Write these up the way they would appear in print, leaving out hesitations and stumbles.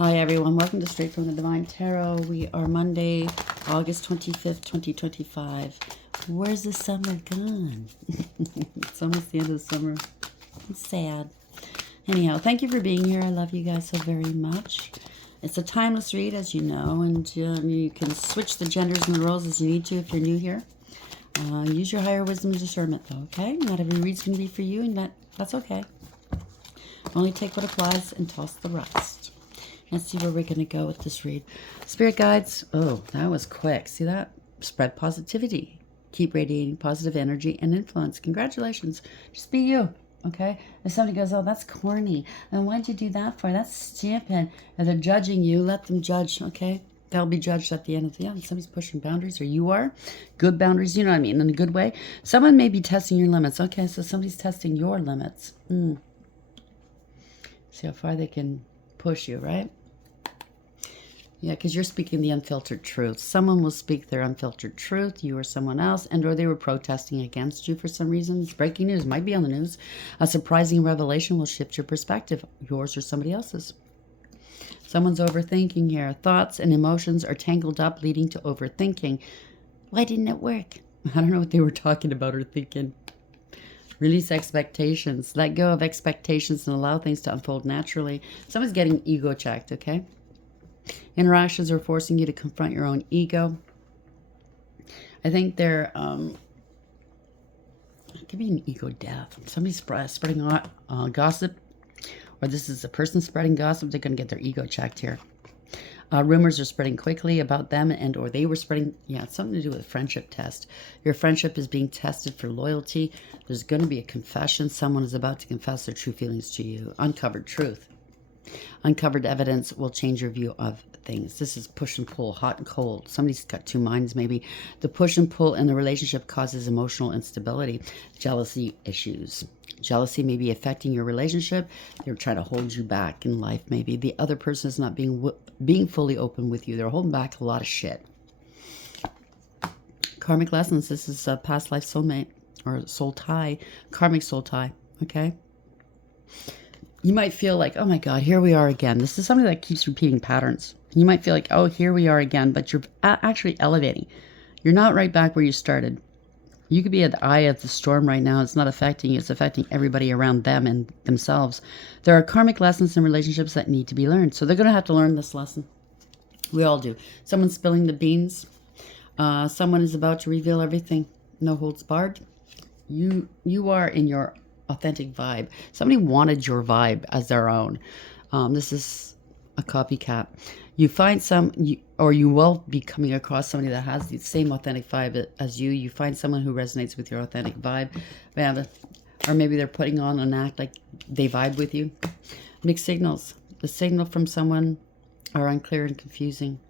Hi everyone, welcome to Straight from the Divine Tarot. We are Monday, August 25th, 2025. Where's the summer gone? It's almost the end of the summer. It's sad. Anyhow, thank you for being here. I love you guys so very much. It's a timeless read, as you know, and you can switch the genders and the roles as you need to if you're new here. Use your higher wisdom and discernment, though, okay? Not every read's going to be for you, and that's okay. Only take what applies and toss the rest. Let's see where we're going to go with this read. Spirit guides. Oh, that was quick. See that? Spread positivity. Keep radiating positive energy and influence. Congratulations. Just be you. Okay? If somebody goes, oh, that's corny. And why'd you do that for? That's stupid. And they're judging you. Let them judge. Okay? They'll be judged at the end of the day. Somebody's pushing boundaries, or you are. Good boundaries, you know what I mean, in a good way. Someone may be testing your limits. Okay, so somebody's testing your limits. See how far they can push you, right? Yeah, because you're speaking the unfiltered truth. Someone will speak their unfiltered truth, you or someone else, and or they were protesting against you for some reason. It's breaking news, might be on the news. A surprising revelation will shift your perspective, yours or somebody else's. Someone's overthinking here. Thoughts and emotions are tangled up, leading to overthinking. Why didn't it work? I don't know what they were talking about or thinking. Release expectations. Let go of expectations and allow things to unfold naturally. Someone's getting ego checked, okay? Interactions are forcing you to confront your own ego. I think there it could be an ego death. Somebody's spreading gossip, or this is a person spreading gossip. They're going to get their ego checked here. Rumors are spreading quickly about them, and or they were spreading. Yeah, it's something to do with a friendship test. Your friendship is being tested for loyalty. There's going to be a confession. Someone is about to confess their true feelings to you. Uncovered truth. Uncovered evidence will change your view of things. This is push and pull, hot and cold. Somebody's got two minds maybe. The push and pull in the relationship causes emotional instability, jealousy issues. Jealousy may be affecting your relationship. They're trying to hold you back in life maybe. The other person is not being fully open with you. They're holding back a lot of shit. Karmic lessons. This is a past life soulmate or soul tie. Karmic soul tie. Okay? You might feel like, oh my God, here we are again. This is something that keeps repeating patterns. You might feel like, oh, here we are again, but you're actually elevating. You're not right back where you started. You could be at the eye of the storm right now. It's not affecting you. It's affecting everybody around them and themselves. There are karmic lessons in relationships that need to be learned. So they're going to have to learn this lesson. We all do. Someone's spilling the beans. Someone is about to reveal everything. No holds barred. You are in your authentic vibe. Somebody wanted your vibe as their own. This is a copycat. You find or you will be coming across somebody that has the same authentic vibe as you. You find someone who resonates with your authentic vibe. Or maybe they're putting on an act like they vibe with you. Mixed signals. The signal from someone are unclear and confusing.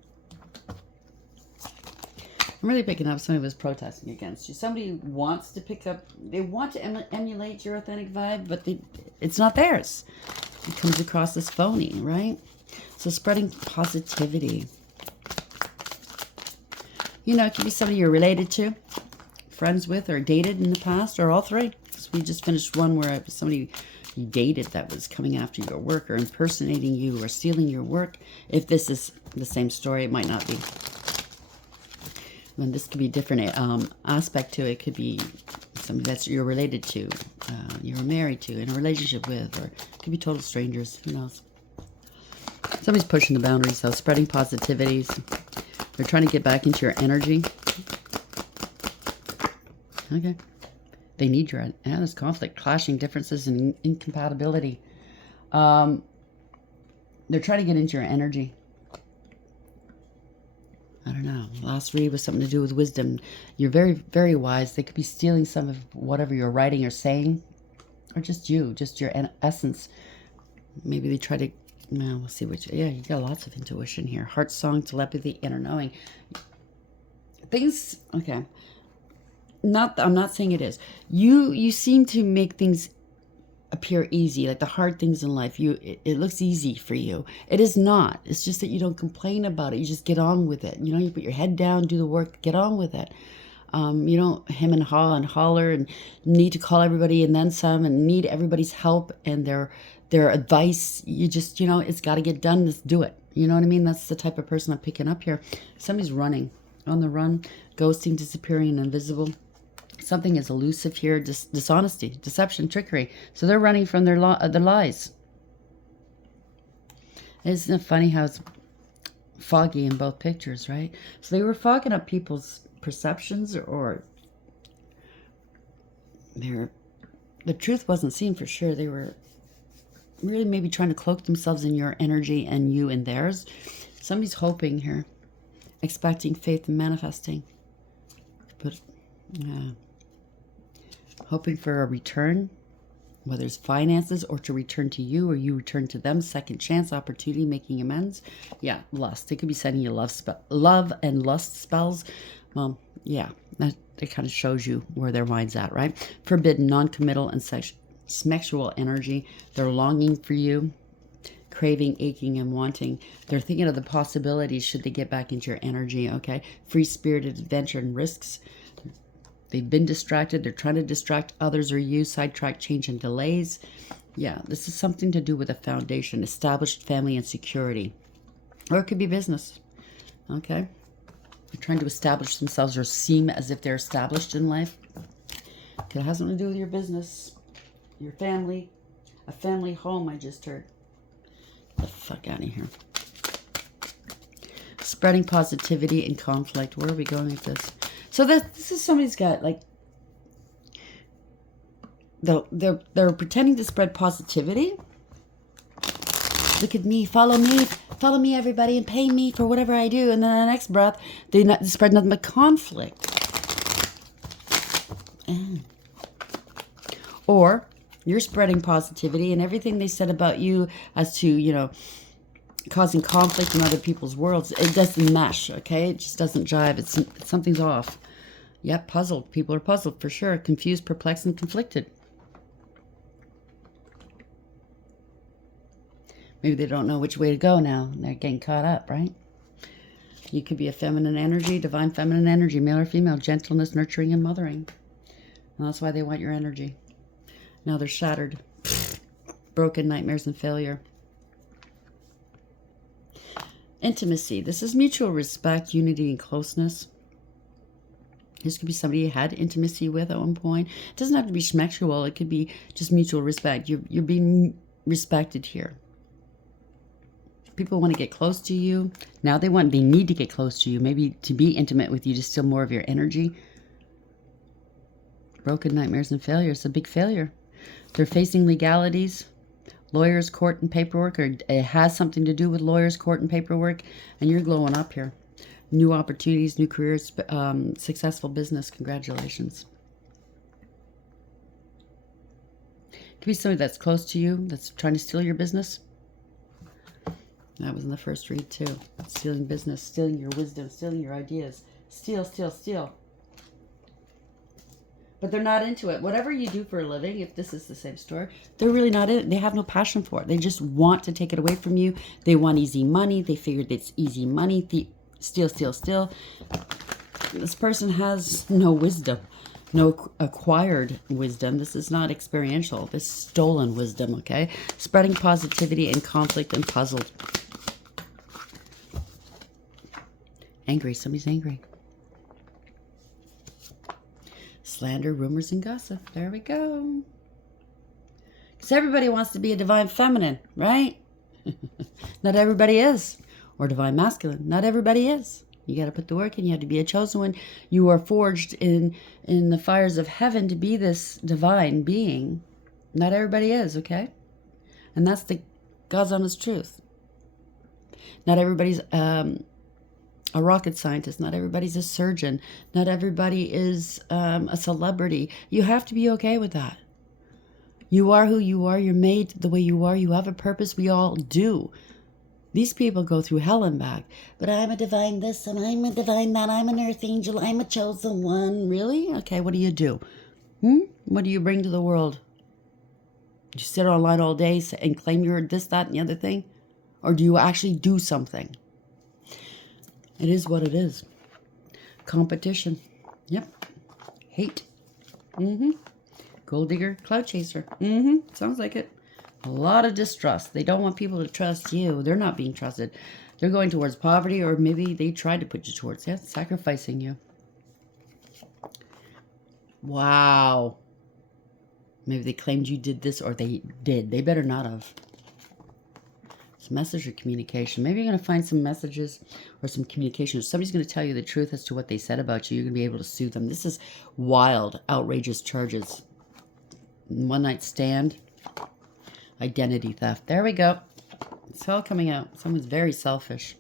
I'm really picking up somebody was protesting against you. Somebody wants to they want to emulate your authentic vibe, but it's not theirs. It comes across as phony, right? So spreading positivity. You know, it could be somebody you're related to, friends with, or dated in the past, or all three. So we just finished one where it was somebody you dated that was coming after your work, or impersonating you, or stealing your work. If this is the same story, it might not be. And this could be a different aspect to it. It could be somebody that you're related to, you're married to, in a relationship with, or it could be total strangers. Who knows? Somebody's pushing the boundaries, though, spreading positivities. They're trying to get back into your energy. Okay. They need your... Yeah, there's conflict, clashing, differences, and incompatibility. They're trying to get into your energy. I don't know. Last read was something to do with wisdom. You're very, very wise. They could be stealing some of whatever you're writing or saying. Or just you. Just your essence. Maybe they try to... Well, we'll see which... Yeah, you got lots of intuition here. Heart song, telepathy, inner knowing. Things... Okay. I'm not saying it is. You seem to make things appear easy, like the hard things in life. It looks easy for you. It is not. It's just that you don't complain about it. You just get on with it. You know, you put your head down, do the work, get on with it. You don't hem and haw and holler and need to call everybody and then some and need everybody's help and their their advice, you just, it's got to get done. Let's do it. You know what I mean? That's the type of person I'm picking up here. Somebody's running, on the run, ghosting, disappearing, and invisible. Something is elusive here. Dishonesty, deception, trickery. So they're running from their lies. Isn't it funny how it's foggy in both pictures, right? So they were fogging up people's perceptions, or the truth wasn't seen for sure. They were really maybe trying to cloak themselves in your energy and you in theirs. Somebody's hoping here, expecting, faith, and manifesting. But hoping for a return, whether it's finances or to return to you or you return to them. Second chance, opportunity, making amends. Yeah, lust. They could be sending you love and lust spells. Well, yeah, that it kind of shows you where their mind's at, right? Forbidden, non-committal, and sexual energy. They're longing for you, craving, aching, and wanting. They're thinking of the possibilities should they get back into your energy, okay? Free-spirited adventure and risks. They've been distracted. They're trying to distract others or you. Sidetrack, change, and delays. Yeah, this is something to do with a foundation, established family and security. Or it could be business, okay? They're trying to establish themselves or seem as if they're established in life. It has something to do with your business, your family, a family home, I just heard. Get the fuck out of here. Spreading positivity and conflict. Where are we going with this? So this is somebody's got, like, they're pretending to spread positivity. Look at me, follow me, everybody, and pay me for whatever I do. And then in the next breath, they spread nothing but conflict. Or you're spreading positivity, and everything they said about you as to, causing conflict in other people's worlds, it doesn't mesh, okay? It just doesn't jive. Something's off. Yep, puzzled. People are puzzled for sure. Confused, perplexed, and conflicted. Maybe they don't know which way to go now. They're getting caught up, right? You could be a feminine energy, divine feminine energy, male or female, gentleness, nurturing, and mothering. And that's why they want your energy. Now they're shattered. Broken, nightmares, and failure. Intimacy. This is mutual respect, unity, and closeness. This could be somebody you had intimacy with at one point. It doesn't have to be sexual. It could be just mutual respect. You're being respected here. People want to get close to you. Now they need to get close to you. Maybe to be intimate with you to steal more of your energy. Broken, nightmares, and failure. It's a big failure. They're facing legalities. Lawyers, court, and paperwork, or it has something to do with lawyers, court, and paperwork, and you're glowing up here. New opportunities, new careers, successful business. Congratulations. Could be somebody that's close to you, that's trying to steal your business. That was in the first read too. Stealing business, stealing your wisdom, stealing your ideas. Steal, steal, steal. But they're not into it. Whatever you do for a living, if this is the same story, they're really not in it. They have no passion for it. They just want to take it away from you. They want easy money. They figured it's easy money. Steal, steal, steal. This person has no wisdom, no acquired wisdom. This is not experiential. This is stolen wisdom, okay? Spreading positivity and conflict and puzzled. Angry. Somebody's angry. Slander, rumors, and gossip. There we go. Because everybody wants to be a divine feminine, right? Not everybody is. Or divine masculine. Not everybody is. You got to put the work in. You have to be a chosen one. You are forged in the fires of heaven to be this divine being. Not everybody is, okay? And that's the God's honest truth. Not everybody's a rocket scientist. Not everybody's a surgeon. Not everybody is a celebrity. You have to be okay with that. You are who you are. You're made the way you are. You have a purpose. We all do. These people go through hell and back. But I'm a divine this and I'm a divine that. I'm an earth angel. I'm a chosen one. Really? Okay, what do you do? What do you bring to the world? You sit online all day and claim you're this, that, and the other thing? Or do you actually do something? It is what it is. Competition. Yep. Hate. Gold digger, cloud chaser. Sounds like it. A lot of distrust. They don't want people to trust you. They're not being trusted. They're going towards poverty, or maybe they tried to put you towards, yeah, sacrificing you. Wow. Maybe they claimed you did this, or they did. They better not have. It's message or communication. Maybe you're going to find some messages or some communication. Somebody's going to tell you the truth as to what they said about you. You're going to be able to sue them. This is wild, outrageous charges. One night stand. Identity theft. There we go. It's all coming out. Someone's very selfish.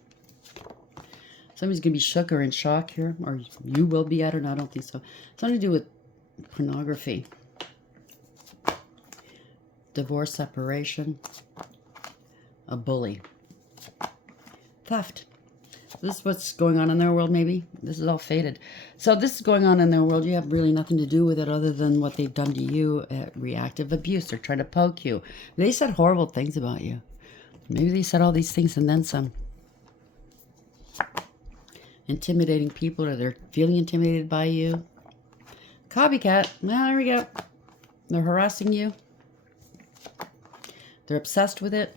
Somebody's going to be shook or in shock here. Or you will be. I don't know. I don't think so. Something to do with pornography. Divorce, separation. A bully. Theft. This is what's going on in their world, maybe. This is all faded. So this is going on in their world. You have really nothing to do with it other than what they've done to you. Reactive abuse. They're trying to poke you. They said horrible things about you. Maybe they said all these things and then some. Intimidating people, or they're feeling intimidated by you. Copycat. Well, there we go. They're harassing you. They're obsessed with it.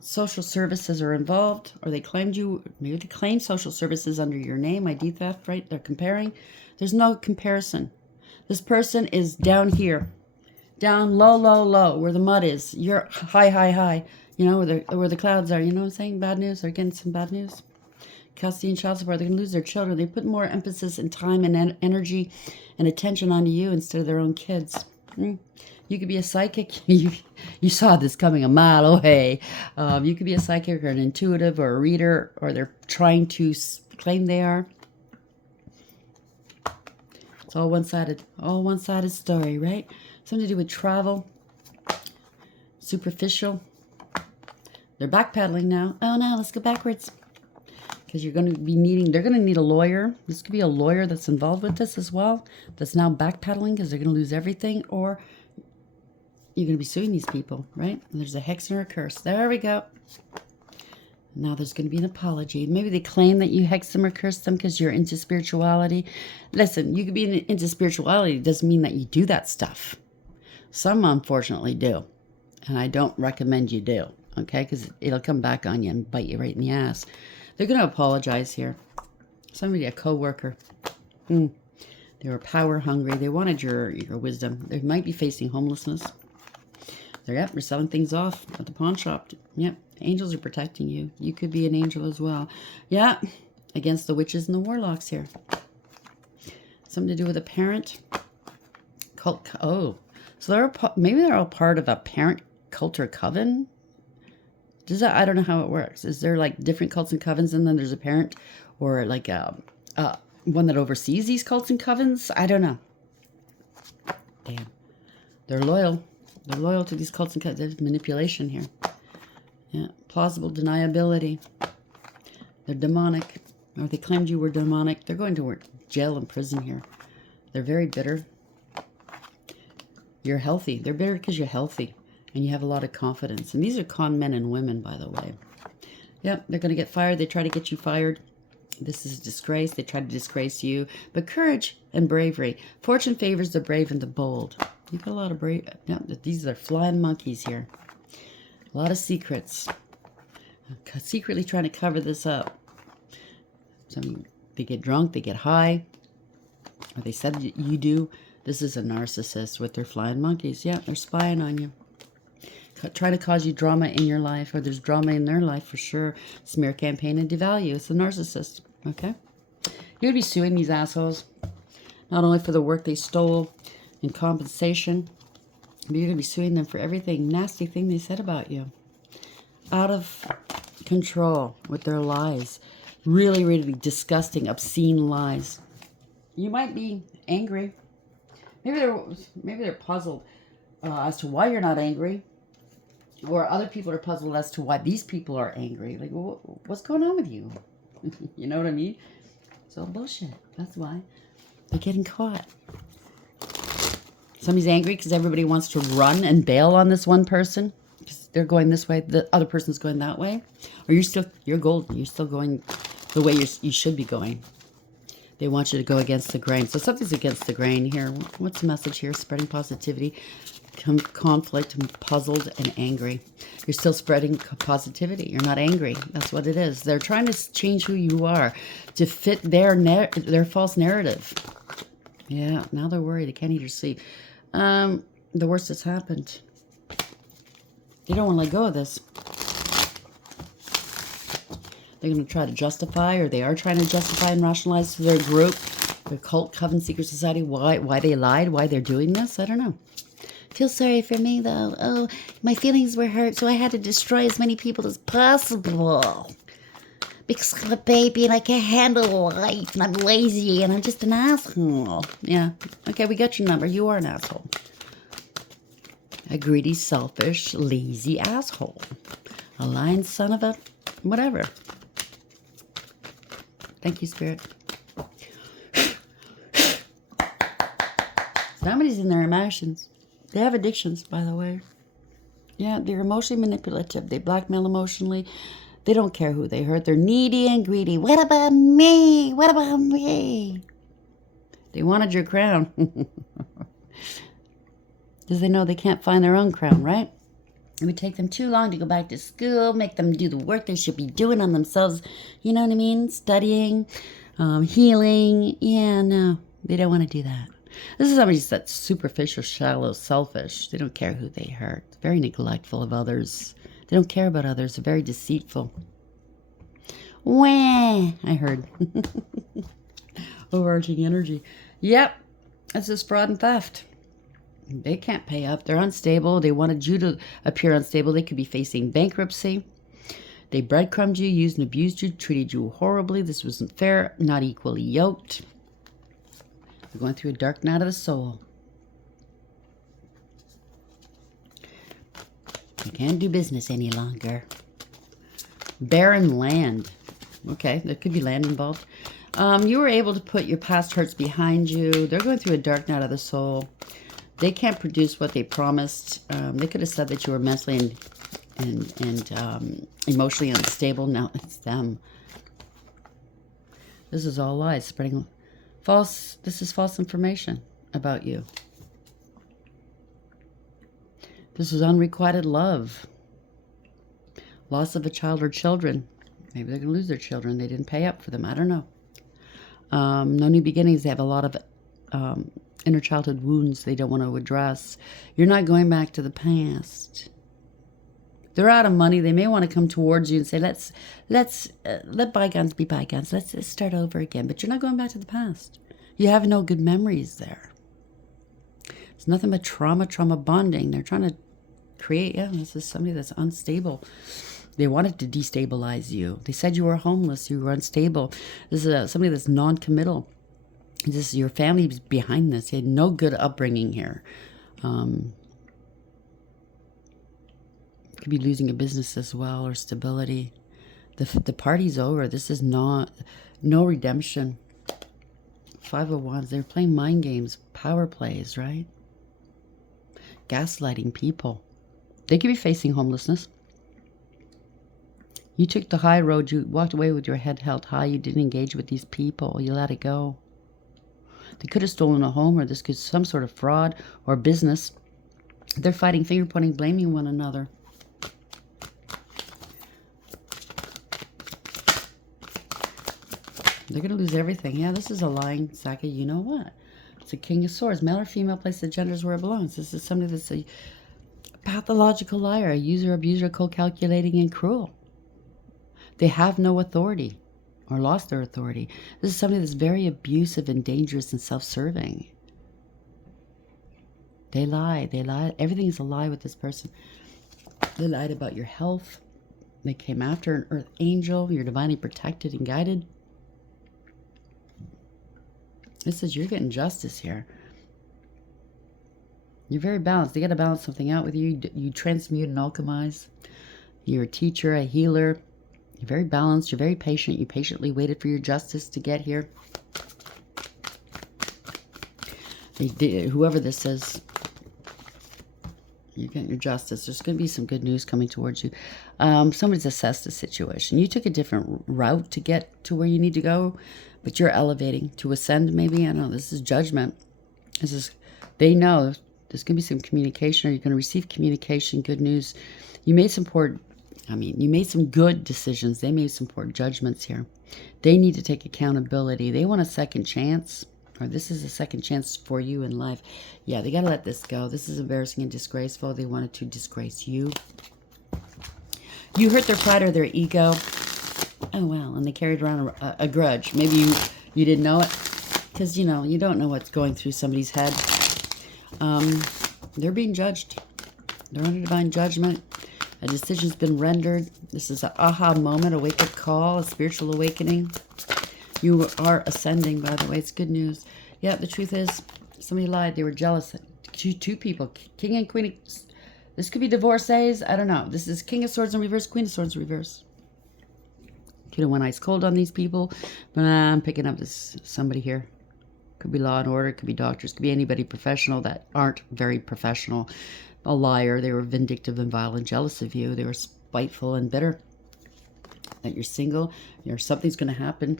Social services are involved, or they claimed you. Maybe they claim social services under your name. ID theft, right? They're comparing. There's no comparison. This person is down here, down low, low, low, where the mud is. You're high, high, high. You know, where the clouds are. You know what I'm saying? Bad news. They're getting some bad news. Custody and child support. They're going to lose their children. They put more emphasis and time and energy and attention onto you instead of their own kids. You could be a psychic. You saw this coming a mile away. You could be a psychic or an intuitive or a reader, or they're trying to claim they are. It's all one-sided. All one-sided story, right? Something to do with travel. Superficial. They're backpedaling now. Oh no, let's go backwards. Because you're going to be needing, they're going to need a lawyer. This could be a lawyer that's involved with this as well. That's now backpedaling because they're going to lose everything. Or you're going to be suing these people, right? And there's a hex or a curse. There we go. Now there's going to be an apology. Maybe they claim that you hex them or curse them because you're into spirituality. Listen, you could be into spirituality. It doesn't mean that you do that stuff. Some unfortunately do. And I don't recommend you do. Okay? Because it'll come back on you and bite you right in the ass. They're going to apologize here. Somebody, a co-worker. They were power hungry. They wanted your wisdom. They might be facing homelessness. They're selling things off at the pawn shop. Yep. Angels are protecting you. You could be an angel as well. Yeah. Against the witches and the warlocks here. Something to do with a parent. Cult. Oh. So maybe they're all part of a parent cult or coven. I don't know how it works. Is there like different cults and covens, and then there's a parent, or like one that oversees these cults and covens? I don't know. Damn. They're loyal. They're loyal to these cults and covens. There's manipulation here. Yeah. Plausible deniability. They're demonic. Or they claimed you were demonic. They're going to work jail and prison here. They're very bitter. You're healthy. They're bitter because you're healthy. And you have a lot of confidence. And these are con men and women, by the way. Yep, they're going to get fired. They try to get you fired. This is a disgrace. They try to disgrace you. But courage and bravery. Fortune favors the brave and the bold. You got a lot of brave. Yep, these are flying monkeys here. A lot of secrets. Secretly trying to cover this up. They get drunk. They get high. Or they said you do. This is a narcissist with their flying monkeys. Yeah, they're spying on you. Try to cause you drama in your life, or there's drama in their life for sure. Smear campaign and devalue. It's a narcissist. Okay? You're going to be suing these assholes, not only for the work they stole and compensation, but you're going to be suing them for everything nasty thing they said about you. Out of control with their lies. Really, really disgusting, obscene lies. You might be angry. Maybe they're puzzled as to why you're not angry. Or other people are puzzled as to why these people are angry. Like, what's going on with you? You know what I mean? It's all bullshit. That's why. They're getting caught. Somebody's angry because everybody wants to run and bail on this one person. Because they're going this way. The other person's going that way. Or you're golden. You're still going the way you should be going. They want you to go against the grain. So something's against the grain here. What's the message here? Spreading positivity. conflict and puzzled and angry. You're still spreading positivity. You're not angry. That's what it is. They're trying to change who you are to fit their false narrative. Yeah, now they're worried. They can't eat or sleep. The worst has happened. They don't want to let go of this. They're going to try to justify, or they are trying to justify and rationalize to their group, their cult, coven, secret society, why they lied, why they're doing this. I don't know. Feel sorry for me, though. Oh, my feelings were hurt, so I had to destroy as many people as possible. Because I'm a baby and I can't handle life, and I'm lazy, and I'm just an asshole. Yeah. Okay, we got your number. You are an asshole. A greedy, selfish, lazy asshole. A lying son of a whatever. Thank you, Spirit. Somebody's in their emotions. They have addictions, by the way. Yeah, they're emotionally manipulative. They blackmail emotionally. They don't care who they hurt. They're needy and greedy. What about me? What about me? They wanted your crown. Because they know they can't find their own crown, right? It would take them too long to go back to school, make them do the work they should be doing on themselves. You know what I mean? Studying, healing. Yeah, no, they don't want to do that. This is somebody that's superficial, shallow, selfish. They don't care who they hurt. Very neglectful of others. They don't care about others. They're very deceitful. Wah, I heard. Overarching energy. Yep, this is fraud and theft. They can't pay up. They're unstable. They wanted you to appear unstable. They could be facing bankruptcy. They breadcrumbed you, used and abused you, treated you horribly. This wasn't fair. Not equally yoked. They're going through a dark night of the soul. They can't do business any longer. Barren land. Okay, there could be land involved. You were able to put your past hurts behind you. They're going through a dark night of the soul. They can't produce what they promised. They could have said that you were mentally and emotionally unstable. Now it's them. This is all lies, spreading false. This is false information about you. This is unrequited love. Loss of a child or children. Maybe they're going to lose their children. They didn't pay up for them. I don't know. No new beginnings. They have a lot of inner childhood wounds they don't want to address. You're not going back to the past. They're out of money. They may want to come towards you and say, let's let bygones be bygones. Let's start over again. But you're not going back to the past. You have no good memories there. It's nothing but trauma bonding. They're trying to create, this is somebody that's unstable. They wanted to destabilize you. They said you were homeless, you were unstable. This is somebody that's non-committal. This is your family's behind this. You had no good upbringing here. Could be losing a business as well, or stability. The party's over. This is no redemption. 5 of Wands. They're playing mind games, power plays, right? Gaslighting people. They could be facing homelessness. You took the high road. You walked away with your head held high. You didn't engage with these people. You let it go. They could have stolen a home, or this could be some sort of fraud or business. They're fighting, finger pointing, blaming one another. They're going to lose everything. Yeah, this is a lying sack of you know what. It's a King of Swords. Male or female, place the genders where it belongs. This is somebody that's a pathological liar, a user, abuser, cold, calculating, and cruel. They have no authority or lost their authority. This is somebody that's very abusive and dangerous and self-serving. They lie. They lie. Everything is a lie with this person. They lied about your health. They came after an earth angel. You're divinely protected and guided. This is, you're getting justice here. You're very balanced. They got to balance something out with you. You transmute and alchemize. You're a teacher, a healer. You're very balanced. You're very patient. You patiently waited for your justice to get here. Whoever this is, you're getting your justice. There's going to be some good news coming towards you. Somebody's assessed the situation. You took a different route to get to where you need to go, but you're elevating to ascend maybe. I don't know. This is judgment. This is, they know There's going to be some communication, or you're going to receive communication, good news. You made some poor, you made some good decisions. They made some poor judgments here. They need to take accountability. They want a second chance, or this is a second chance for you in life. Yeah, they got to let this go. This is embarrassing and disgraceful. They wanted to disgrace you. You hurt their pride or their ego. Oh, wow. And they carried around a grudge. Maybe you didn't know it. Because, you don't know what's going through somebody's head. They're being judged. They're under divine judgment. A decision's been rendered. This is an aha moment, a wake-up call, a spiritual awakening. You are ascending, by the way. It's good news. Yeah, the truth is, somebody lied. They were jealous. Two people, King and Queen. This could be divorcees. I don't know. This is King of Swords in reverse, Queen of Swords in reverse. Could have went ice cold on these people. But I'm picking up somebody here. Could be law and order. Could be doctors. Could be anybody professional that aren't very professional. A liar. They were vindictive and vile and jealous of you. They were spiteful and bitter. That you're single. Something's going to happen.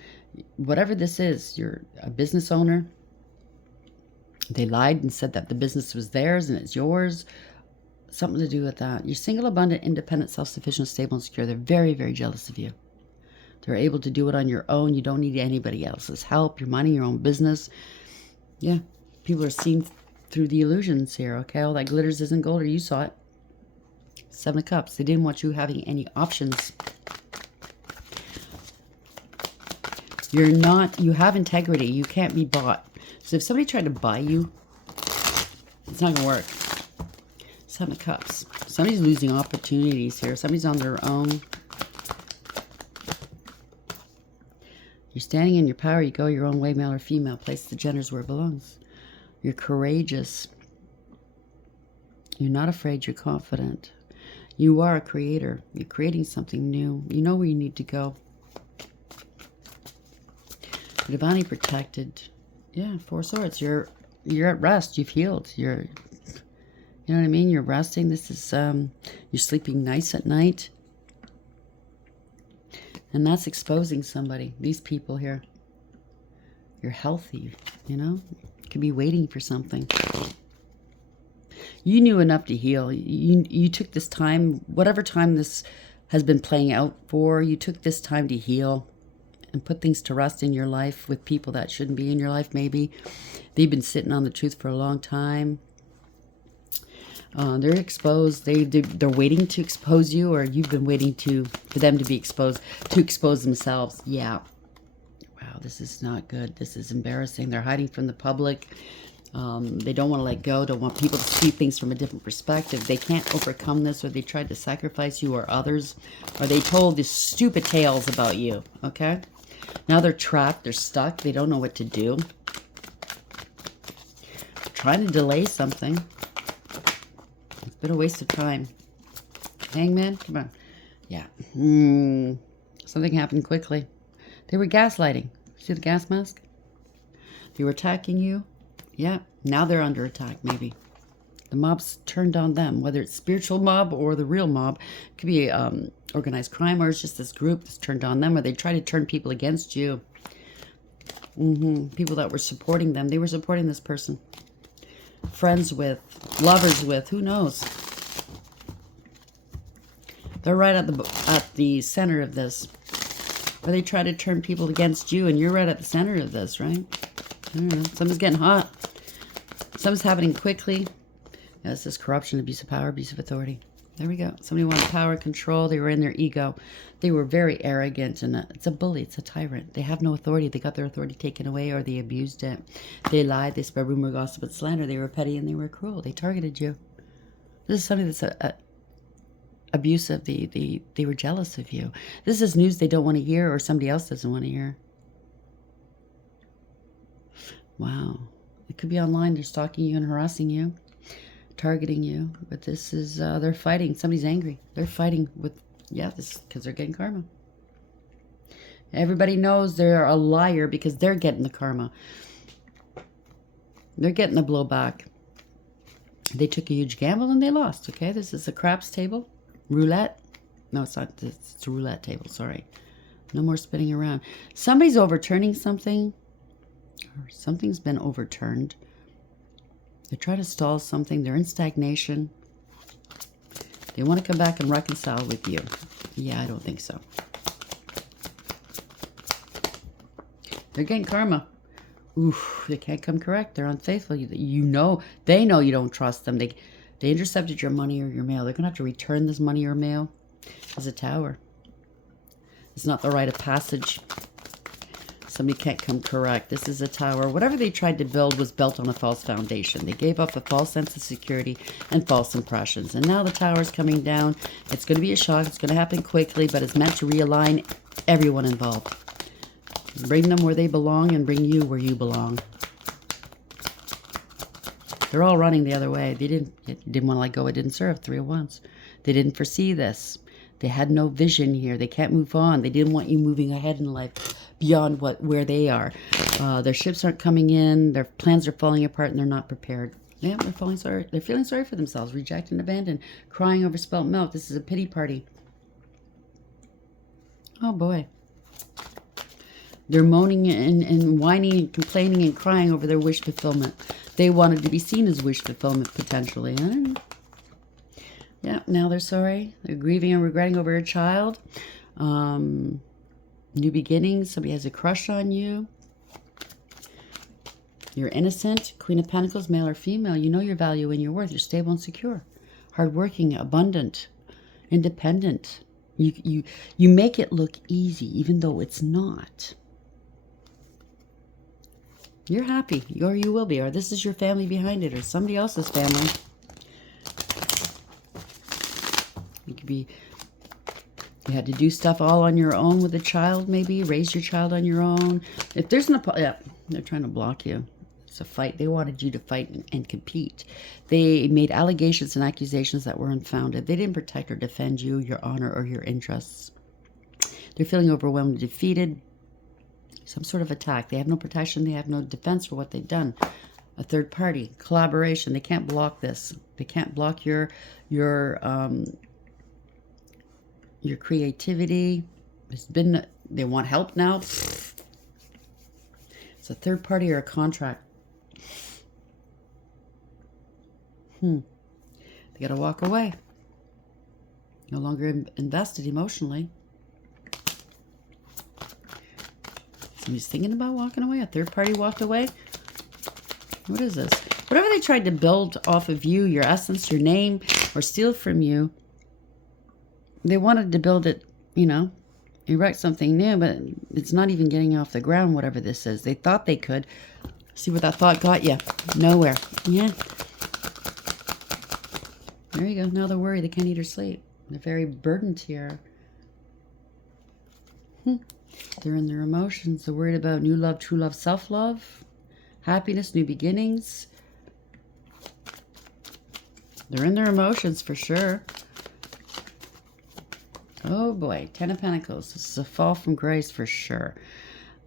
Whatever this is, you're a business owner. They lied and said that the business was theirs and it's yours. Something to do with that. You're single, abundant, independent, self-sufficient, stable, and secure. They're very, very jealous of you. They're able to do it on your own. You don't need anybody else's help, your money, your own business. Yeah, people are seeing through the illusions here, okay? All that glitters isn't gold, or you saw it. 7 of Cups. They didn't want you having any options. You have integrity. You can't be bought. So if somebody tried to buy you, it's not going to work. 7 of Cups. Somebody's losing opportunities here. Somebody's on their own. You're standing in your power. You go your own way, male or female. Place the genders where it belongs. You're courageous. You're not afraid. You're confident. You are a creator. You're creating something new. You know where you need to go. You're divinely protected. Yeah, 4 Swords. You're at rest. You've healed. You know what I mean? You're resting. This is, you're sleeping nice at night. And that's exposing somebody. These people here. You're healthy, You could be waiting for something. You knew enough to heal. You took this time, whatever time this has been playing out for, you took this time to heal and put things to rest in your life with people that shouldn't be in your life, maybe. They've been sitting on the truth for a long time. They're exposed. They're waiting to expose you, or you've been waiting for them to be exposed, to expose themselves. Yeah. Wow, this is not good. This is embarrassing. They're hiding from the public. They don't want to let go, don't want people to see things from a different perspective. They can't overcome this, or they tried to sacrifice you or others, or they told these stupid tales about you, okay? Now they're trapped. They're stuck. They don't know what to do. They're trying to delay something. It's been a waste of time. Hangman, come on. Yeah. Something happened quickly. They were gaslighting. See the gas mask? They were attacking you. Yeah. Now they're under attack, maybe. The mob's turned on them, whether it's spiritual mob or the real mob. It could be organized crime, or it's just this group that's turned on them, or they try to turn people against you. People that were supporting them. They were supporting this person. Friends with, lovers with, who knows? They're right at the center of this. Or they try to turn people against you, and you're right at the center of this, right? I don't know. Something's getting hot. Something's happening quickly. Yeah, this is corruption, abuse of power, abuse of authority. There we go. Somebody wanted power and control. They were in their ego. They were very arrogant, and it's a bully. It's a tyrant. They have no authority. They got their authority taken away, or they abused it. They lied. They spread rumor, gossip, and slander. They were petty, and they were cruel. They targeted you. This is something that's abusive. They were jealous of you. This is news they don't want to hear, or somebody else doesn't want to hear. Wow. It could be online. They're stalking you and harassing you, targeting you. But this is, they're fighting. Somebody's angry. They're fighting with, yeah, this because they're getting karma. Everybody knows they're a liar because they're getting the karma. They're getting the blowback. They took a huge gamble and they lost, okay? This is a craps table. Roulette. No, it's not. It's a roulette table, sorry. No more spinning around. Somebody's overturning something. Or something's been overturned. They're trying to stall something. They're in stagnation. They want to come back and reconcile with you. Yeah, I don't think so. They're getting karma. Oof, they can't come correct. They're unfaithful. You know, they know you don't trust them. They intercepted your money or your mail. They're going to have to return this money or mail as a tower. It's not the rite of passage. Somebody can't come correct. This is a tower. Whatever they tried to build was built on a false foundation. They gave up a false sense of security and false impressions. And now the tower is coming down. It's going to be a shock. It's going to happen quickly, but it's meant to realign everyone involved. Bring them where they belong and bring you where you belong. They're all running the other way. They didn't want to let go. It didn't serve. 3 of Wands. They didn't foresee this. They had no vision here. They can't move on. They didn't want you moving ahead in life beyond where they are. Their ships aren't coming in. Their plans are falling apart, and they're not prepared. Yeah, they're feeling sorry. They're feeling sorry for themselves. Rejected and abandoned. Crying over spilt milk. This is a pity party. Oh boy. They're moaning and whining and complaining and crying over their wish fulfillment. They wanted to be seen as wish fulfillment, potentially. Yeah, now they're sorry. They're grieving and regretting over a child. New beginnings. Somebody has a crush on you. You're innocent. Queen of Pentacles, male or female. You know your value and your worth. You're stable and secure. Hardworking, abundant, independent. You make it look easy, even though it's not. You're happy, or you will be, or this is your family behind it, or somebody else's family. You could be, you had to do stuff all on your own with a child, maybe raise your child on your own. If there's no, yeah, they're trying to block you. It's a fight. They wanted you to fight and compete. They made allegations and accusations that were unfounded. They didn't protect or defend you, your honor, or your interests. They're feeling overwhelmed and defeated. Some sort of attack. They have no protection. They have no defense for what they've done. A third party. Collaboration. They can't block this. They can't block your creativity. They want help now. It's a third party or a contract. They got to walk away. No longer invested emotionally. Somebody's thinking about walking away. A third party walked away. What is this? Whatever they tried to build off of you, your essence, your name, or steal from you, they wanted to build it, erect something new, but it's not even getting off the ground, whatever this is. They thought they could. See what that thought got you? Nowhere. Yeah. There you go. Now they're worried. They can't eat or sleep. They're very burdened here. They're in their emotions. They're worried about new love, true love, self-love, happiness, new beginnings. They're in their emotions for sure. Oh boy, 10 of Pentacles. This is a fall from grace for sure.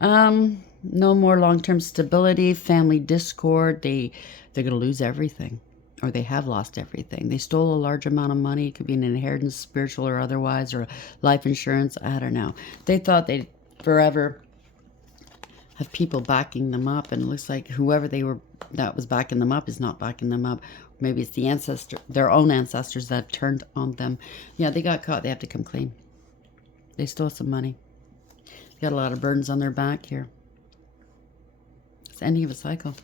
No more long-term stability, family discord. They're going to lose everything, or they have lost everything. They stole a large amount of money. It could be an inheritance, spiritual or otherwise, or life insurance. I don't know. They thought they'd forever have people backing them up, and it looks like whoever that was backing them up is not backing them up. Maybe it's their own ancestors that turned on them. Yeah, they got caught. They have to come clean. They stole some money. They got a lot of burdens on their back here. It's the ending of a cycle.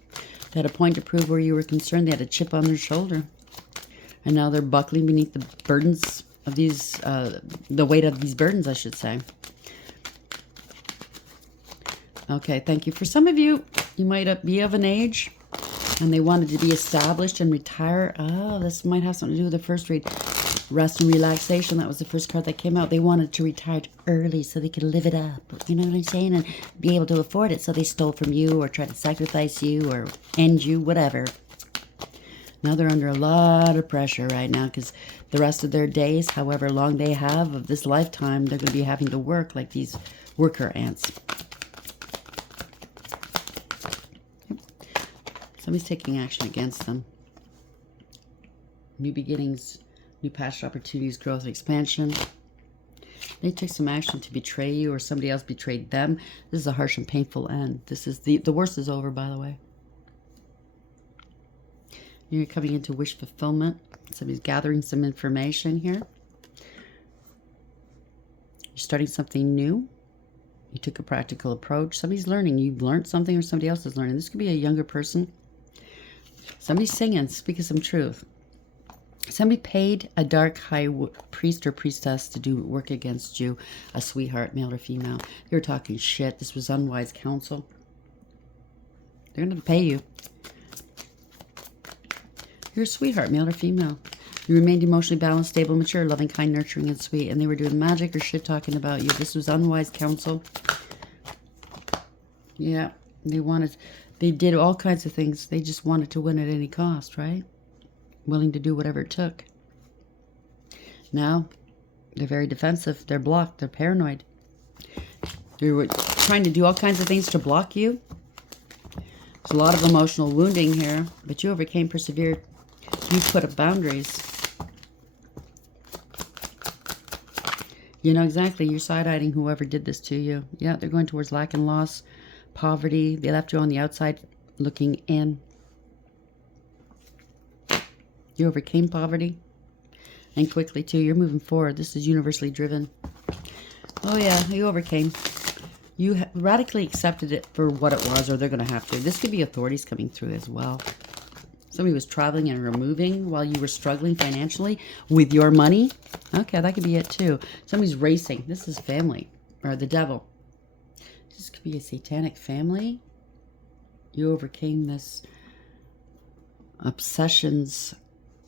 They had a point to prove where you were concerned. They had a chip on their shoulder. And now they're buckling beneath the burdens of these, the weight of these burdens, I should say. Okay, thank you. For some of you, you might be of an age and they wanted to be established and retire. Oh, this might have something to do with the first read. Rest and relaxation. That was the first card that came out. They wanted to retire early so they could live it up. You know what I'm saying? And be able to afford it. So they stole from you or tried to sacrifice you or end you, whatever. Now they're under a lot of pressure right now because the rest of their days, however long they have of this lifetime, they're going to be having to work like these worker ants. Somebody's taking action against them. New beginnings, new past opportunities, growth, and expansion. They took some action to betray you or somebody else betrayed them. This is a harsh and painful end. This is the worst is over, by the way. You're coming into wish fulfillment. Somebody's gathering some information here. You're starting something new. You took a practical approach. Somebody's learning. You've learned something or somebody else is learning. This could be a younger person. Somebody's singing, speaking some truth. Somebody paid a dark high priest or priestess to do work against you. A sweetheart, male or female. They were talking shit. This was unwise counsel. They're going to pay you. You're a sweetheart, male or female. You remained emotionally balanced, stable, mature, loving, kind, nurturing, and sweet. And they were doing magic or shit talking about you. This was unwise counsel. Yeah, they did all kinds of things. They just wanted to win at any cost, right? Willing to do whatever it took. Now, they're very defensive. They're blocked. They're paranoid. They were trying to do all kinds of things to block you. There's a lot of emotional wounding here, but you overcame, persevered. You put up boundaries. You know exactly. You're side-eyeing whoever did this to you. Yeah, they're going towards lack and loss, poverty. They left you on the outside looking in. You overcame poverty. And quickly, too. You're moving forward. This is universally driven. Oh, yeah. You overcame. You radically accepted it for what it was, or they're going to have to. This could be authorities coming through as well. Somebody was traveling and removing while you were struggling financially with your money. Okay, that could be it too. Somebody's racing. This is family, or the devil. This could be a satanic family. You overcame this obsessions,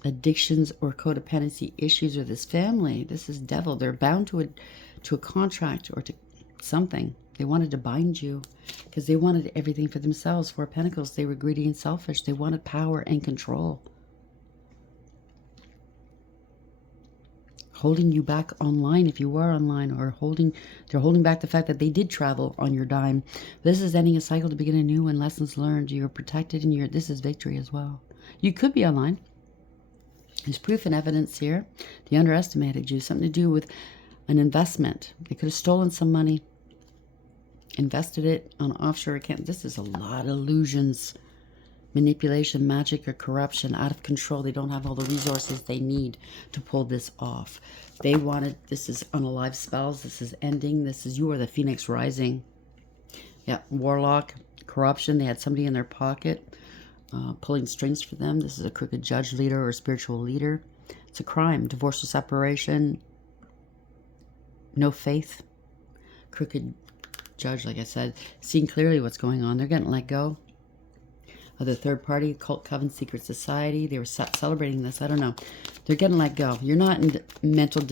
addictions, or codependency issues with this family. This is devil. They're bound to a contract or to something. They wanted to bind you because they wanted everything for themselves. Four of Pentacles. They were greedy and selfish. They wanted power and control. Holding you back online if you were online, or they're holding back the fact that they did travel on your dime. This is ending a cycle to begin anew and lessons learned. You're protected and this is victory as well. You could be online. There's proof and evidence here. They underestimated you. Something to do with an investment. They could have stolen some money. Invested it on an offshore account. This is a lot of illusions, manipulation, magic, or corruption, out of control. They don't have all the resources they need to pull this off. They wanted, this is unalive spells. This is ending. This is, you are the phoenix rising. Yeah, warlock, corruption. They had somebody in their pocket pulling strings for them. This is a crooked judge, leader, or spiritual leader. It's a crime. Divorce or separation. No faith. Crooked judge, like I said, seeing clearly what's going on. They're getting let go of the third party, cult, coven, secret society. They were celebrating this. I don't know. They're getting let go. You're not in mental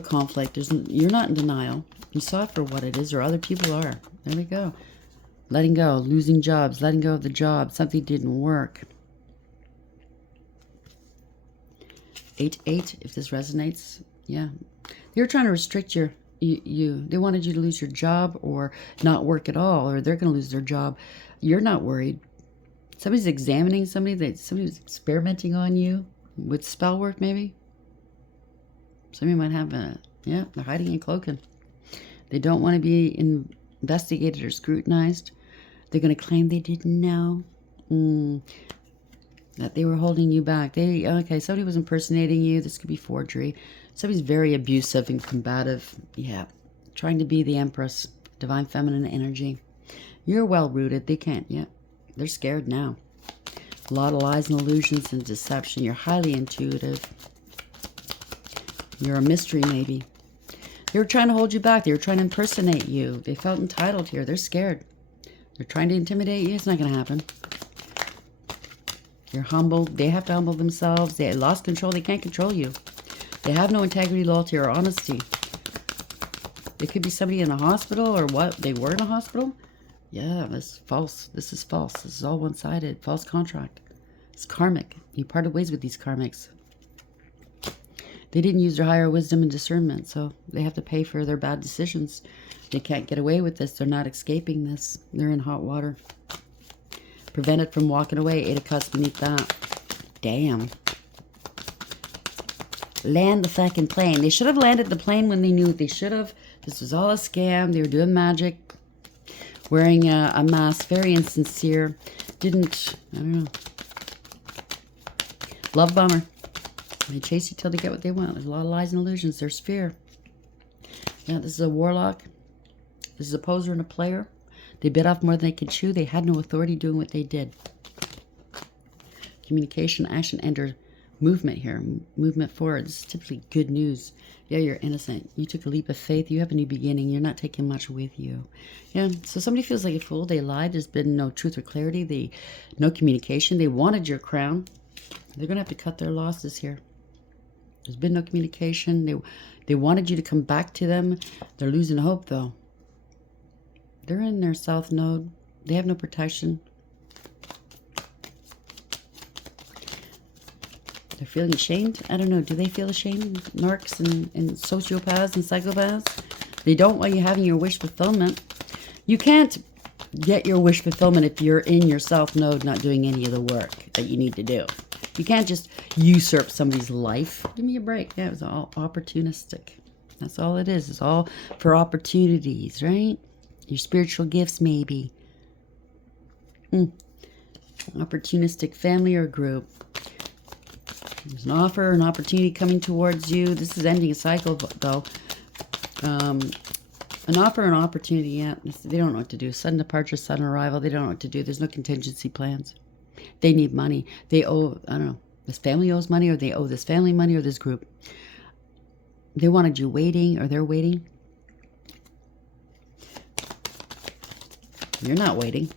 conflict. You're not in denial. You saw it for what it is, or other people are. There we go. Letting go, losing jobs, letting go of the job. Something didn't work. 8-8, if this resonates. Yeah. They were trying to restrict they wanted you to lose your job or not work at all, or they're going to lose their job. You're not worried. Somebody's examining somebody's experimenting on you with spell work, maybe. Somebody might have they're hiding and cloaking. They don't want to be investigated or scrutinized. They're going to claim they didn't know. That they were holding you back. Somebody was impersonating you. This could be forgery. Somebody's very abusive and combative. Yeah. Trying to be the Empress. Divine feminine energy. You're well rooted. They can't. Yeah. They're scared now. A lot of lies and illusions and deception. You're highly intuitive. You're a mystery, maybe. They were trying to hold you back. They were trying to impersonate you. They felt entitled here. They're scared. They're trying to intimidate you. It's not going to happen. You're humble. They have to humble themselves. They lost control. They can't control you. They have no integrity, loyalty, or honesty. It could be somebody in a hospital, or what? They were in a hospital? Yeah, this is false. This is false. This is all one-sided. False contract. It's karmic. You parted ways with these karmics. They didn't use their higher wisdom and discernment, so they have to pay for their bad decisions. They can't get away with this. They're not escaping this. They're in hot water. Prevented from walking away. 8 of Cups beneath that. Damn. Land the fucking plane. They should have landed the plane when they knew they should have. This was all a scam. They were doing magic. Wearing a mask. Very insincere. didn't, I don't know. Love bomber. They chase you till they get what they want. There's a lot of lies and illusions. There's fear. Yeah, this is a warlock. This is a poser and a player. They bit off more than they could chew. They had no authority doing what they did. Communication, action, enter, movement here. Movement forward. This is typically good news. Yeah, you're innocent. You took a leap of faith. You have a new beginning. You're not taking much with you. Yeah, so somebody feels like a fool. They lied. There's been no truth or clarity. No communication. They wanted your crown. They're going to have to cut their losses here. There's been no communication. They wanted you to come back to them. They're losing hope, though. They're in their south node. They have no protection. They're feeling ashamed. I don't know. Do they feel ashamed? Narcs and sociopaths and psychopaths. They don't want you having your wish fulfillment. You can't get your wish fulfillment if you're in your south node not doing any of the work that you need to do. You can't just usurp somebody's life. Give me a break. Yeah, it was all opportunistic. That's all it is. It's all for opportunities, right? Your spiritual gifts, maybe. Opportunistic family or group. There's an offer, an opportunity coming towards you. This is ending a cycle, though. An offer, an opportunity, yeah. They don't know what to do. Sudden departure, sudden arrival. They don't know what to do. There's no contingency plans. They need money. They owe, I don't know, this family owes money, or they owe this family money, or this group. They wanted you waiting, or they're waiting. You're not waiting.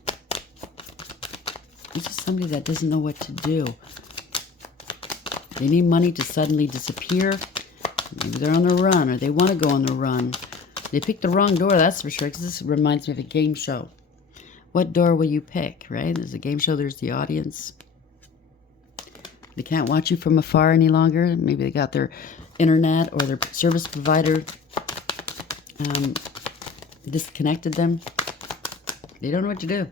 This is somebody that doesn't know what to do. They need money to suddenly disappear. Maybe they're on the run, or they want to go on the run. They picked the wrong door, that's for sure, because this reminds me of a game show. What door will you pick, right? There's a game show, there's the audience. They can't watch you from afar any longer. Maybe they got their internet or their service provider disconnected them. They don't know what to do.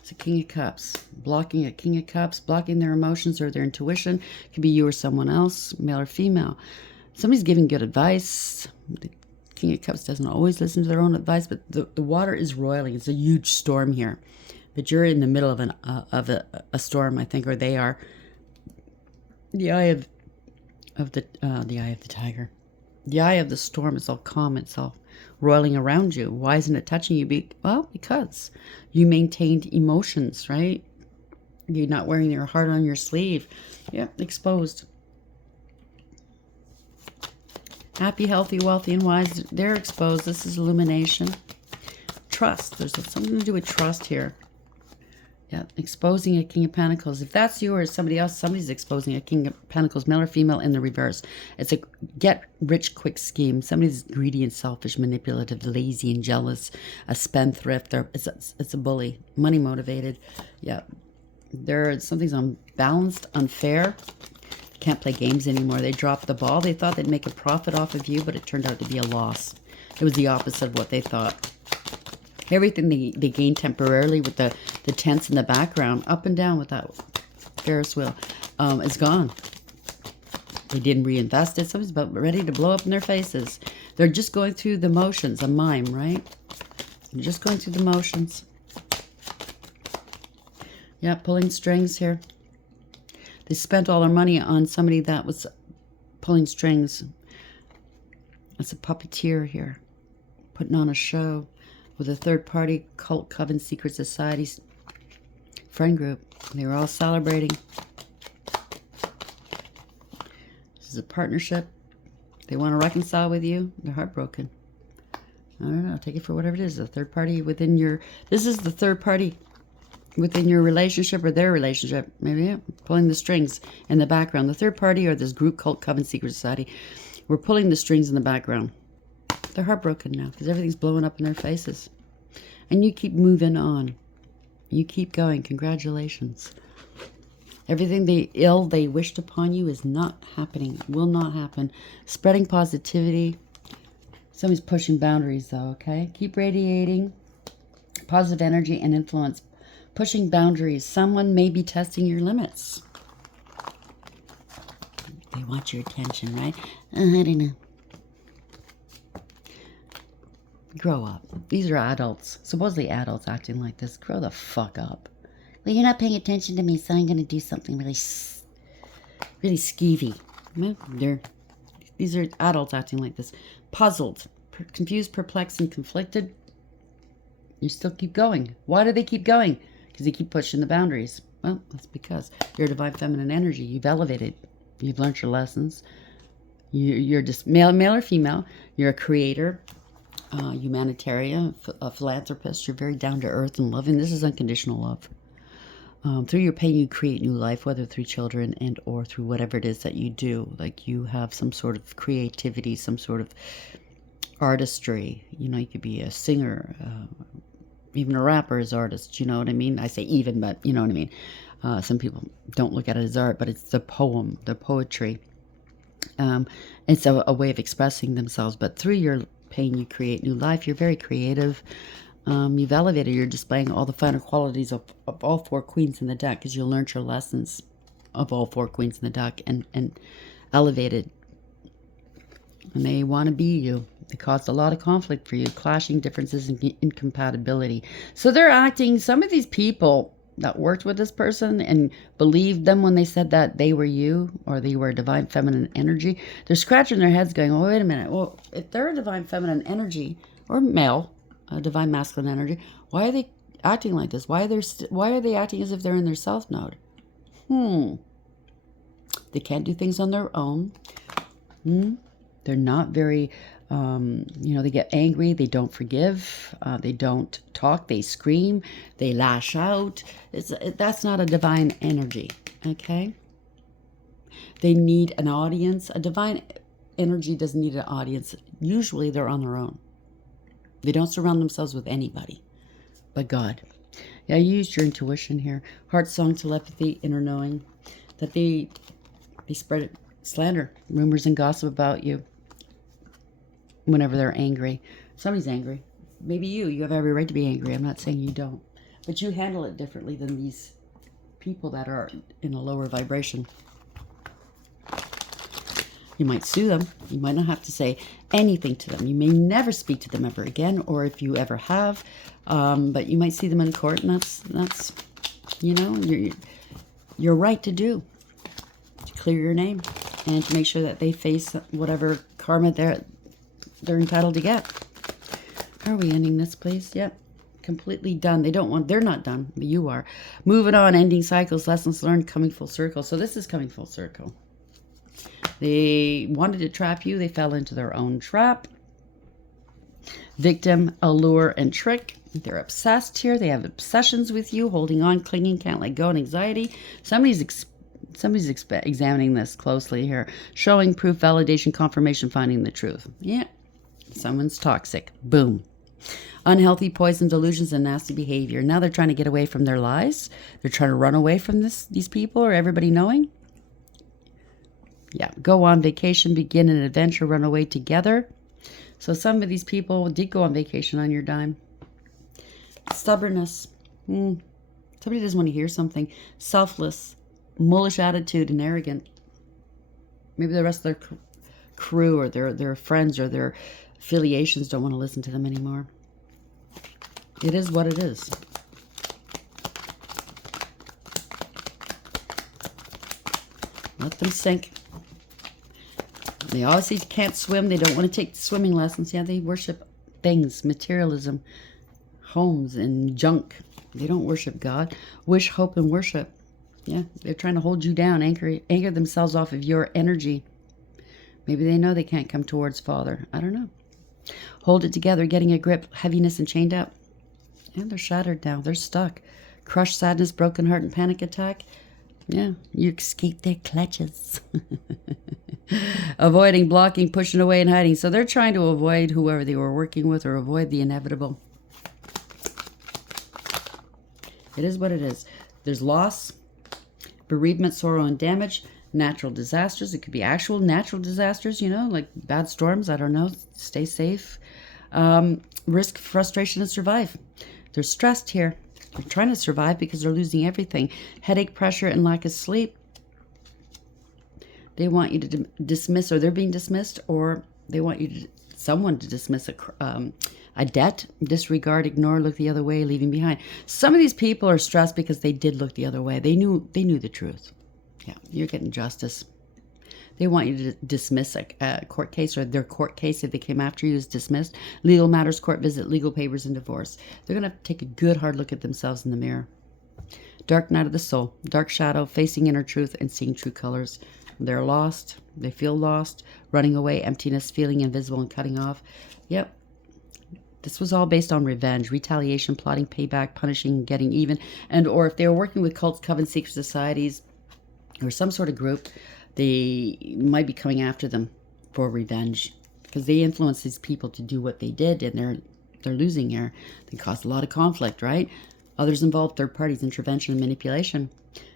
It's a King of Cups. Blocking a King of Cups, blocking their emotions or their intuition. It could be you or someone else, male or female. Somebody's giving good advice. The King of Cups doesn't always listen to their own advice, but the water is roiling. It's a huge storm here. But you're in the middle of a storm, I think, or they are. The eye of the tiger. The eye of the storm is all calm. It's all roiling around you. Why isn't it touching you? Well, because you maintained emotions, right? You're not wearing your heart on your sleeve. Yeah, exposed. Happy, healthy, wealthy, and wise. They're exposed. This is illumination. Trust. There's something to do with trust here. Yeah, exposing a King of Pentacles. If that's you or somebody else, somebody's exposing a King of Pentacles, male or female, in the reverse. It's a get-rich-quick scheme. Somebody's greedy and selfish, manipulative, lazy and jealous, a spendthrift. It's a bully, money-motivated. Yeah, something's unbalanced, unfair. Can't play games anymore. They dropped the ball. They thought they'd make a profit off of you, but it turned out to be a loss. It was the opposite of what they thought. Everything they gained temporarily with the tents in the background, up and down with that Ferris wheel, is gone. They didn't reinvest it. Somebody's about ready to blow up in their faces. They're just going through the motions, a mime, right? They're just going through the motions. Yeah, pulling strings here. They spent all their money on somebody that was pulling strings. It's a puppeteer here, putting on a show with a third-party cult, coven, secret societies, friend group. They were all celebrating. This is a partnership. They want to reconcile with you. They're heartbroken. I don't know. Take it for whatever it is. A third party within your... This is the third party within your relationship or their relationship. Maybe, yeah, pulling the strings in the background. The third party or this group, cult, coven, secret society. We're pulling the strings in the background. They're heartbroken now because everything's blowing up in their faces. And you keep moving on. You keep going. Congratulations. Everything they wished upon you is not happening. Will not happen. Spreading positivity. Somebody's pushing boundaries though, okay? Keep radiating positive energy and influence. Pushing boundaries. Someone may be testing your limits. They want your attention, right? I don't know. Grow up. These are adults. Supposedly adults acting like this. Grow the fuck up. Well, you're not paying attention to me, so I'm going to do something really, really skeevy. Well, these are adults acting like this. Puzzled, confused, perplexed, and conflicted. You still keep going. Why do they keep going? Because they keep pushing the boundaries. Well, that's because you're a divine feminine energy. You've elevated. You've learned your lessons. You're just male or female. You're a creator, humanitarian, a philanthropist. You're very down to earth and loving. This is unconditional love. Through your pain, you create new life, whether through children and or through whatever it is that you do. Like you have some sort of creativity, some sort of artistry. You could be a singer, even a rapper is artist. You know what I mean? I say even, but you know what I mean. Some people don't look at it as art, but it's the poem, the poetry. It's a way of expressing themselves. But through your pain, you create new life. You're very creative. You've elevated. You're displaying all the finer qualities of all 4 queens in the deck because you learned your lessons of all 4 queens in the deck and elevated. And they want to be you. It caused a lot of conflict for you, clashing differences and incompatibility. So they're acting, some of these people that worked with this person and believed them when they said that they were you or they were a divine feminine energy, they're scratching their heads going, oh, wait a minute. Well, if they're a divine feminine energy or male, a divine masculine energy, why are they acting like this? Why are they acting as if they're in their self node? They can't do things on their own. They're not very, they get angry. They don't forgive. They don't talk. They scream. They lash out. That's not a divine energy, okay? They need an audience. A divine energy doesn't need an audience. Usually they're on their own. They don't surround themselves with anybody but God. Yeah, you used your intuition here. Heart song, telepathy, inner knowing. That they spread slander, rumors, and gossip about you whenever they're angry. Somebody's angry. Maybe you have every right to be angry. I'm not saying you don't. But you handle it differently than these people that are in a lower vibration. You might sue them. You might not have to say anything to them. You may never speak to them ever again, or if you ever have, but you might see them in court, and that's your right to do, to clear your name, and to make sure that they face whatever karma they're entitled to get. Are we ending this, please? Yep. Completely done. They're not done, but you are. Moving on, ending cycles, lessons learned, coming full circle. So this is coming full circle. They wanted to trap you. They fell into their own trap. Victim, allure, and trick. They're obsessed here. They have obsessions with you, holding on, clinging, can't let go, and anxiety. Somebody's examining this closely here. Showing proof, validation, confirmation, finding the truth. Yeah. Someone's toxic. Boom. Unhealthy poison, delusions, and nasty behavior. Now they're trying to get away from their lies. They're trying to run away from these people or everybody knowing. Yeah, go on vacation, begin an adventure, run away together. So some of these people did go on vacation on your dime. Stubbornness. Somebody doesn't want to hear something. Selfless, mullish attitude, and arrogant. Maybe the rest of their crew or their friends or their affiliations don't want to listen to them anymore. It is what it is. Let them sink. They obviously can't swim. They don't want to take swimming lessons. Yeah, they worship things, materialism, homes, and junk. They don't worship God. Wish, hope, and worship. Yeah, they're trying to hold you down, anchor themselves off of your energy. Maybe they know they can't come towards Father. I don't know. Hold it together, getting a grip, heaviness, and chained up. And they're shattered now. They're stuck. Crushed, sadness, broken heart, and panic attack. Yeah, you escape their clutches. Avoiding, blocking, pushing away, and hiding. So they're trying to avoid whoever they were working with or avoid the inevitable. It is what it is. There's loss, bereavement, sorrow, and damage, natural disasters. It could be actual natural disasters, like bad storms. I don't know. Stay safe. Risk, frustration, and survive. They're stressed here. They're trying to survive because they're losing everything. Headache, pressure, and lack of sleep. They want you to dismiss, or they're being dismissed, or They want someone to dismiss a debt, disregard, ignore, look the other way, leaving behind. Some of these people are stressed because they did look the other way. They knew the truth. Yeah, you're getting justice. They want you to dismiss a court case, or their court case, if they came after you, is dismissed. Legal matters, court visit, legal papers, and divorce. They're going to have to take a good hard look at themselves in the mirror. Dark night of the soul, dark shadow, facing inner truth and seeing true colors. They're lost. They feel lost, running away, emptiness, feeling invisible and cutting off. Yep. This was all based on revenge, retaliation, plotting, payback, punishing, getting even. And or if they were working with cults, covens, secret societies, or some sort of group, they might be coming after them for revenge because they influenced these people to do what they did, and they're losing here. They caused a lot of conflict, right? Others involved, third parties, intervention, and manipulation.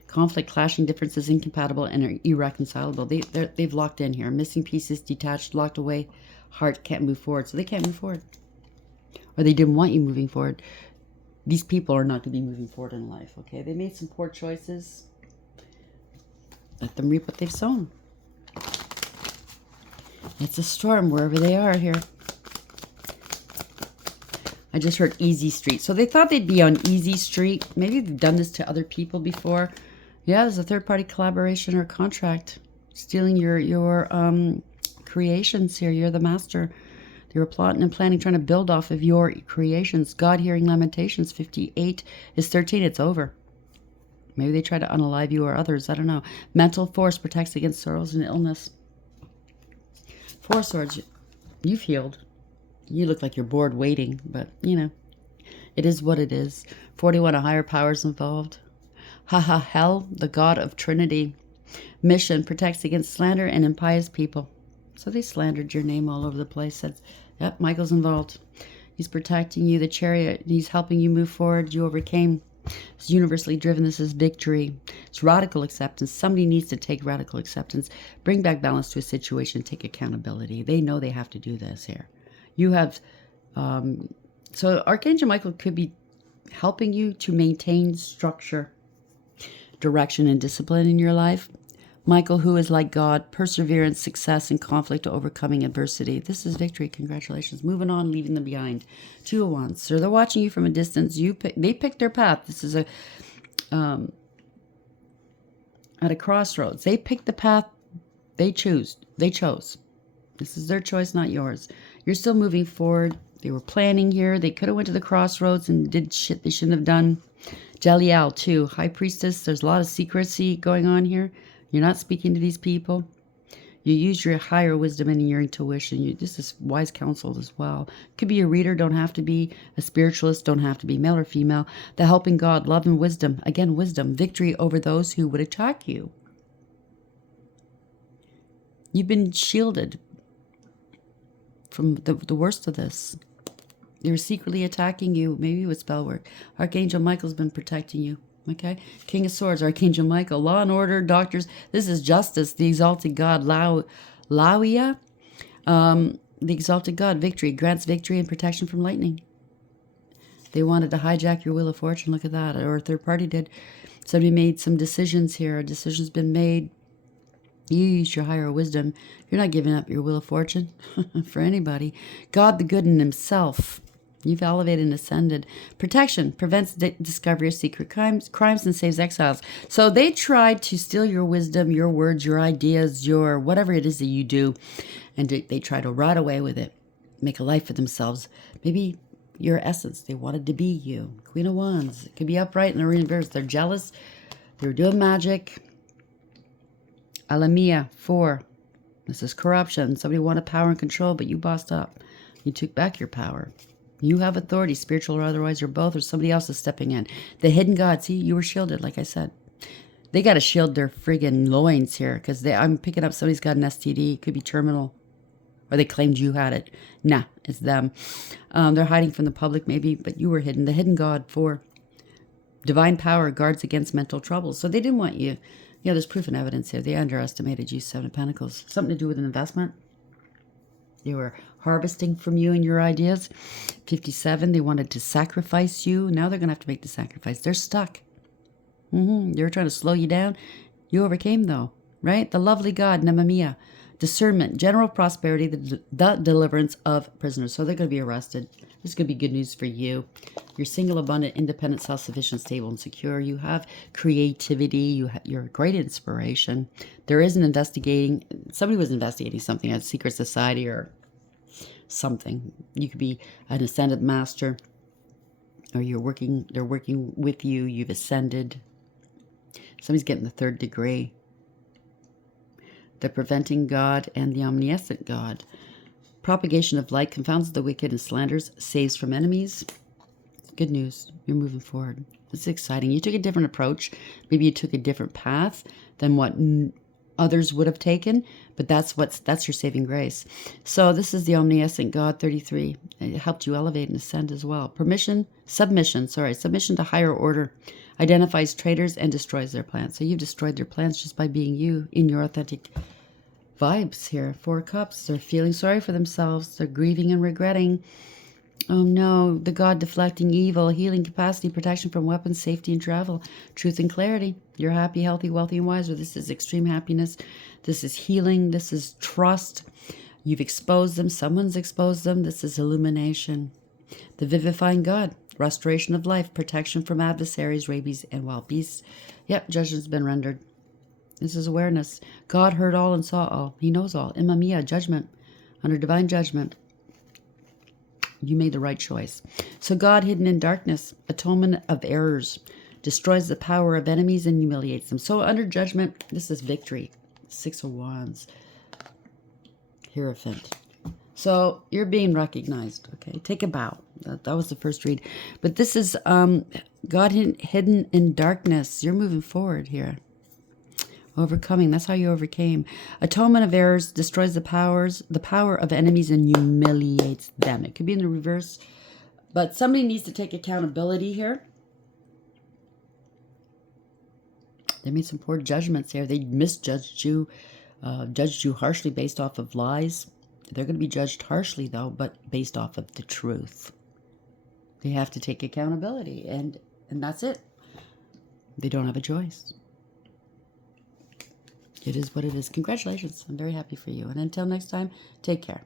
Conflict, clashing, differences, incompatible, and are irreconcilable. They've locked in here. Missing pieces, detached, locked away. Heart can't move forward, so they can't move forward. Or they didn't want you moving forward. These people are not going to be moving forward in life, okay? They made some poor choices. Let them reap what they've sown. It's a storm wherever they are here. I just heard easy street. So they thought they'd be on easy street. Maybe they've done this to other people before. Yeah, there's a third-party collaboration or contract. Stealing your creations here. You're the master. They were plotting and planning, trying to build off of your creations. God hearing Lamentations 58 is 13. It's over. Maybe they try to unalive you or others. I don't know. Mental force protects against sorrows and illness. Four Swords. You've healed. You look like you're bored waiting, but, you know, it is what it is. 41, a higher power's involved. Hell, the god of Trinity. Mission protects against slander and impious people. So they slandered your name all over the place. Said, yep, Michael's involved. He's protecting you, the Chariot. He's helping you move forward. You overcame. It's universally driven. This is victory. It's radical acceptance. Somebody needs to take radical acceptance. Bring back balance to a situation. Take accountability. They know they have to do this here. You have... so Archangel Michael could be helping you to maintain structure, direction, and discipline in your life. Michael, who is like God, perseverance, success, and conflict, overcoming adversity. This is victory. Congratulations. Moving on, leaving them behind. 2 of Wands. So they're watching you from a distance. They picked their path. This is at a crossroads. They picked the path they chose. This is their choice, not yours. You're still moving forward. They were planning here. They could have went to the crossroads and did shit they shouldn't have done. Jeliel, too. High Priestess. There's a lot of secrecy going on here. You're not speaking to these people. You use your higher wisdom and your intuition. This is wise counsel as well. Could be a reader, don't have to be a spiritualist, don't have to be male or female. The helping God, love and wisdom. Again, wisdom. Victory over those who would attack you. You've been shielded from the worst of this. They're secretly attacking you, maybe with spell work. Archangel Michael's been protecting you. Okay, King of Swords, Archangel Michael, law and order, doctors. This is justice, the exalted God, Lawia, the exalted God, victory, grants victory and protection from lightning. They wanted to hijack your wheel of fortune. Look at that, or a third party did. Somebody made some decisions here. A decision's been made. You use your higher wisdom. You're not giving up your wheel of fortune for anybody. God, the good in himself. You've elevated and ascended. Protection prevents discovery of secret crimes and saves exiles. So they tried to steal your wisdom, your words, your ideas, your whatever it is that you do, and they try to rot away with it, make a life for themselves. Maybe your essence. They wanted to be you. Queen of Wands. It could be upright in the reverse. They're jealous. They were doing magic. Alamia, 4. This is corruption. Somebody wanted power and control, but you bossed up. You took back your power. You have authority, spiritual or otherwise, or both, or somebody else is stepping in. The hidden God. See, you were shielded, like I said. They got to shield their friggin' loins here, because I'm picking up somebody's got an STD. It could be terminal. Or they claimed you had it. Nah, it's them. They're hiding from the public, maybe, but you were hidden. The hidden God, 4. Divine power guards against mental troubles. So they didn't want you. Yeah, there's proof and evidence here. They underestimated you, 7 of Pentacles. Something to do with an investment. They were harvesting from you and your ideas. 57, they wanted to sacrifice you. Now they're going to have to make the sacrifice. They're stuck. They were trying to slow you down. You overcame, though, right? The lovely God, Namamiya. discernment, general prosperity, the deliverance of prisoners. So they're going to be arrested. This is going to be good news for you. You're single, abundant, independent, self-sufficient, stable, and secure. You have creativity. You're a great inspiration. There is an investigating. Somebody was investigating something at secret society or something. You could be an ascended master, or they're working with you. You've ascended. Somebody's getting the 3rd degree. The preventing God and the omniscient God. Propagation of light confounds the wicked and slanders, saves from enemies. Good news. You're moving forward. It's exciting. You took a different approach. Maybe you took a different path than what others would have taken, but that's your saving grace. So this is the omniscient God 33. It helped you elevate and ascend as well. Submission to higher order. Identifies traitors and destroys their plans. So you've destroyed their plans just by being you in your authentic vibes here. 4 cups. They're feeling sorry for themselves. They're grieving and regretting. Oh no, the God deflecting evil, healing capacity, protection from weapons, safety and travel, truth and clarity. You're happy, healthy, wealthy, and wiser. This is extreme happiness. This is healing. This is trust. You've exposed them. Someone's exposed them. This is illumination. The vivifying God, restoration of life, protection from adversaries, rabies, and wild beasts. Yep, judgment's been rendered. This is awareness. God heard all and saw all. He knows all. Imma Mia, judgment. Under divine judgment. You made the right choice. So God hidden in darkness, atonement of errors, destroys the power of enemies and humiliates them. So under judgment, this is victory. 6 of Wands. Hierophant. So you're being recognized. Okay, take a bow. That was the first read. But this is God hidden in darkness. You're moving forward here. Overcoming. That's how you overcame. Atonement of errors destroys the power of enemies and humiliates them. It could be in the reverse. But somebody needs to take accountability here. They made some poor judgments here. They misjudged you, judged you harshly based off of lies. They're going to be judged harshly, though, but based off of the truth. They have to take accountability, and that's it. They don't have a choice. It is what it is. Congratulations. I'm very happy for you. And until next time, take care.